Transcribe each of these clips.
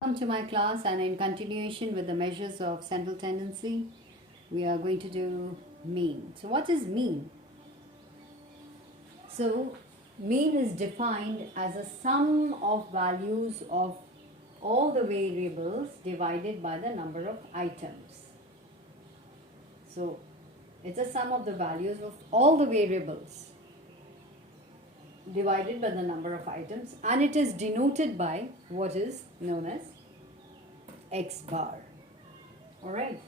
Welcome to my class, and in continuation with the measures of central tendency, we are going to do mean. So what is mean? So mean is defined as a sum of values of all the variables divided by the number of items. So it's a sum of the values of all the variables divided by the number of items, and it is denoted by what is known as x bar. Alright,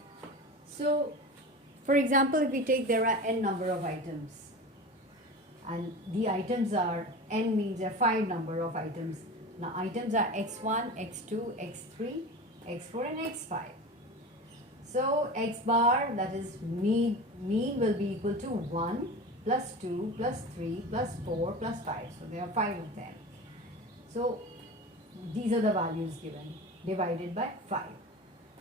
so for example, if we take there are n number of items, and the items are n means there are 5 number of items. Now items are x1, x2, x3, x4 and x5. So x bar, that is mean will be equal to 1 plus 2 plus 3 plus 4 plus 5. So there are 5 of them. So these are the values given divided by 5.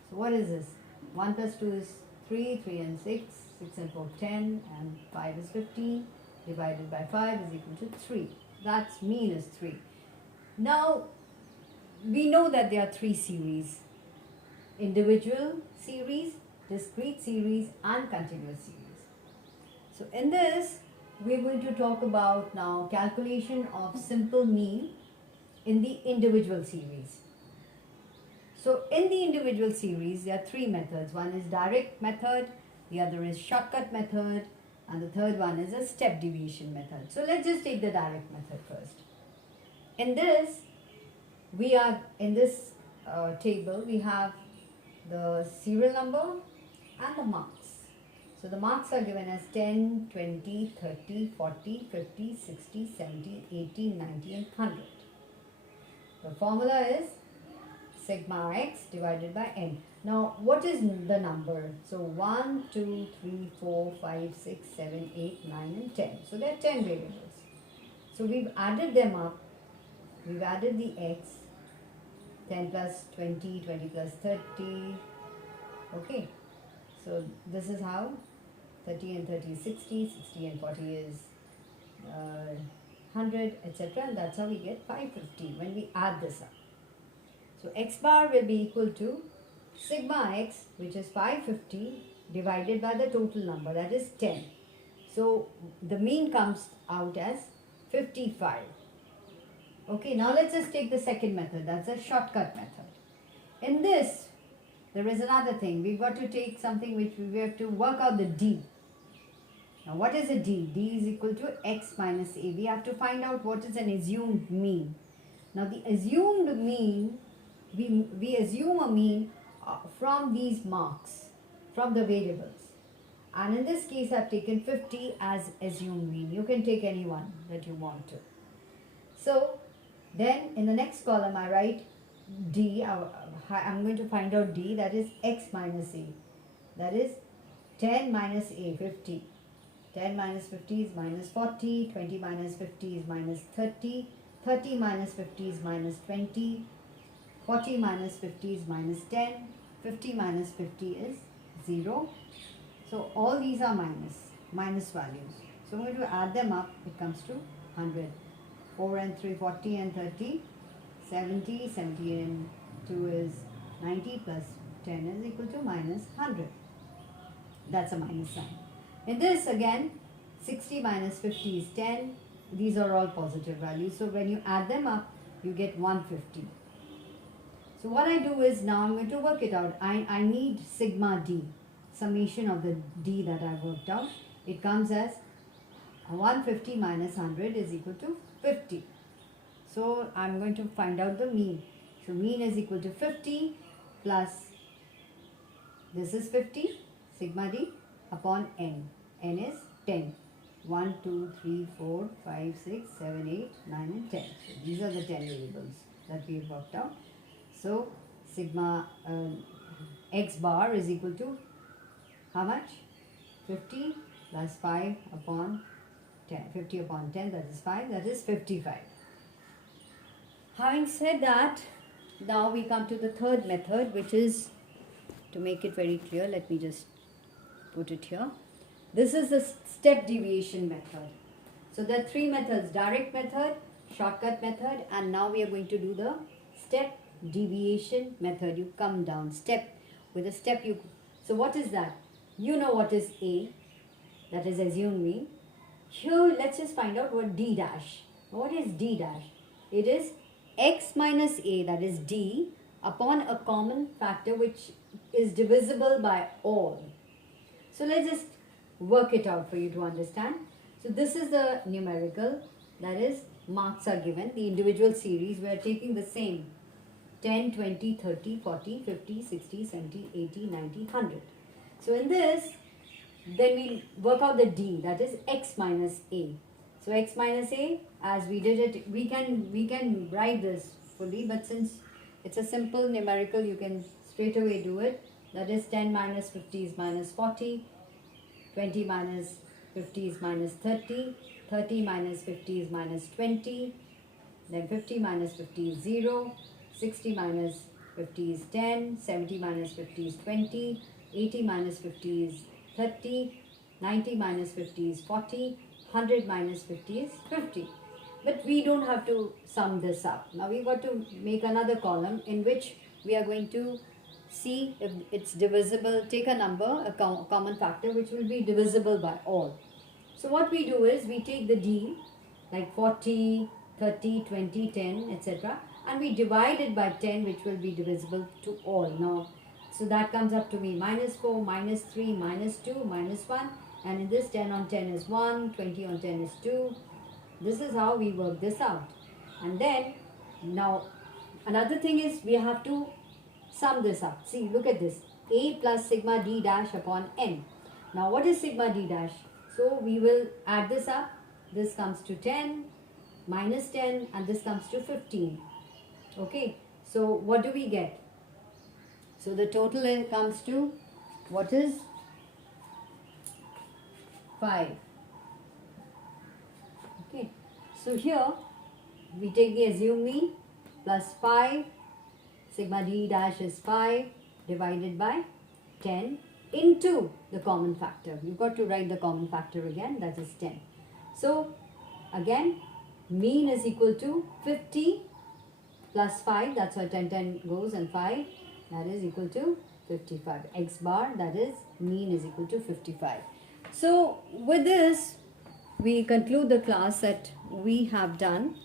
So what is this? 1 plus 2 is 3, 3 and 6, 6 and 4 10, and 5 is 15, divided by 5 is equal to 3. That's mean is 3. Now we know that there are 3 series: individual series, discrete series and continuous series. So in this we're going to talk about now calculation of simple mean in the individual series. So in the individual series there are 3 methods. One is direct method, the other is shortcut method, and the third one is a step deviation method. So let's just take the direct method first. In this table we have the serial number and the marks. So the marks are given as 10, 20, 30, 40, 50, 60, 70, 80, 90 and 100. The formula is sigma x divided by n. Now what is the number? So 1, 2, 3, 4, 5, 6, 7, 8, 9 and 10. So there are 10 variables. So we've added them up. We've added the x, 10 plus 20, 20 plus 30. Okay. So this is how 30 and 30 is 60, 60 and 40 is 100, etc. And that's how we get 550 when we add this up. So x bar will be equal to sigma x, which is 550, divided by the total number, that is 10. So the mean comes out as 55. Okay, now let's just take the second method, that's a shortcut method. In this, there is another thing. We've got to take something which we have to work out the d. Now what is a d? D is equal to x minus a. We have to find out what is an assumed mean. Now the assumed mean, we assume a mean from these marks, from the variables. And in this case I've taken 50 as assumed mean. You can take any one that you want to. So then in the next column I write d. I'm going to find out d, that is x minus a. That is 10 minus a, 50. 10 minus 50 is minus 40, 20 minus 50 is minus 30, 30 minus 50 is minus 20, 40 minus 50 is minus 10, 50 minus 50 is 0. So all these are minus values. So I'm going to add them up, it comes to 100. 4 and 3, 40 and 30, 70, 70 and 2 is 90 plus 10 is equal to minus 100. That's a minus sign. In this again, 60 minus 50 is 10. These are all positive values. So when you add them up, you get 150. So what I do is now I'm going to work it out. I need sigma d, summation of the d that I worked out. It comes as 150 minus 100 is equal to 50. So I'm going to find out the mean. So mean is equal to 50 plus this is 50 sigma d upon n. N is 10. 1, 2, 3, 4, 5, 6, 7, 8, 9 and 10. So these are the 10 variables that we have worked out. So sigma x bar is equal to how much? 50 plus 5 upon 10. 50 upon 10, that is 5, that is 55. Having said that, now we come to the third method, which is, to make it very clear, let me just put it here. This is the step deviation method. So there are 3 methods: direct method, shortcut method, and now we are going to do the step deviation method. You come down step with a step. So what is that? You know what is A, that is assume me. Here let's just find out what D dash. What is D dash? It is x minus A, that is D, upon a common factor which is divisible by all. So let's just work it out for you to understand. So this is the numerical, that is marks are given. The individual series, we are taking the same 10, 20, 30, 40, 50, 60, 70, 80, 90, 100. So in this, then we work out the D, that is x minus A. So x minus A, as we did it, we can write this fully, but since it's a simple numerical, you can straight away do it. That is 10 minus 50 is minus 40, 20 minus 50 is minus 30, 30 minus 50 is minus 20, then 50 minus 50 is 0, 60 minus 50 is 10, 70 minus 50 is 20, 80 minus 50 is 30, 90 minus 50 is 40, 100 minus 50 is 50. But we don't have to sum this up. Now we've got to make another column in which we are going to see if it's divisible. Take a number, a common factor which will be divisible by all. So what we do is we take the D, like 40, 30, 20, 10, etc. and we divide it by 10, which will be divisible to all. Now, so that comes up to be minus 4, minus 3, minus 2, minus 1. And in this 10 on 10 is 1, 20 on 10 is 2. This is how we work this out. And then, now, another thing is we have to sum this up. See, look at this. A plus sigma D dash upon N. Now, what is sigma D dash? So, we will add this up. This comes to 10, minus 10, and this comes to 15. Okay. So, what do we get? So, the total comes to, what is 5. Okay. So, here, we take the assume me plus 5. Sigma D dash is 5 divided by 10 into the common factor. You've got to write the common factor again, that is 10. So, again, mean is equal to 50 plus 5, that's why 10, 10 goes, and 5, that is equal to 55. X bar, that is mean, is equal to 55. So, with this, we conclude the class that we have done.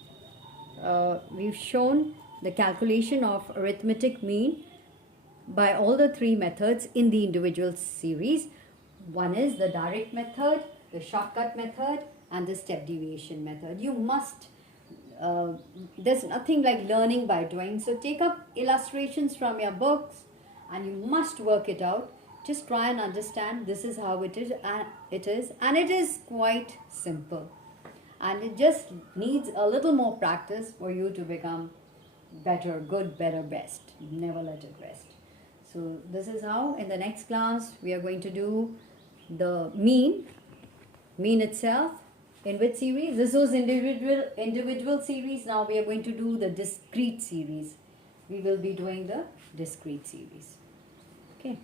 We've shown the calculation of arithmetic mean by all the three methods in the individual series. One is the direct method, the shortcut method, and the step deviation method. You must, there's nothing like learning by doing. So take up illustrations from your books and you must work it out. Just try and understand this is how it is, and it is quite simple. And it just needs a little more practice for you to become better, good, better, best. Never let it rest. So this is how in the next class we are going to do the mean itself. In which series? This was individual series. Now we are going to do the discrete series. We will be doing the discrete series. Okay.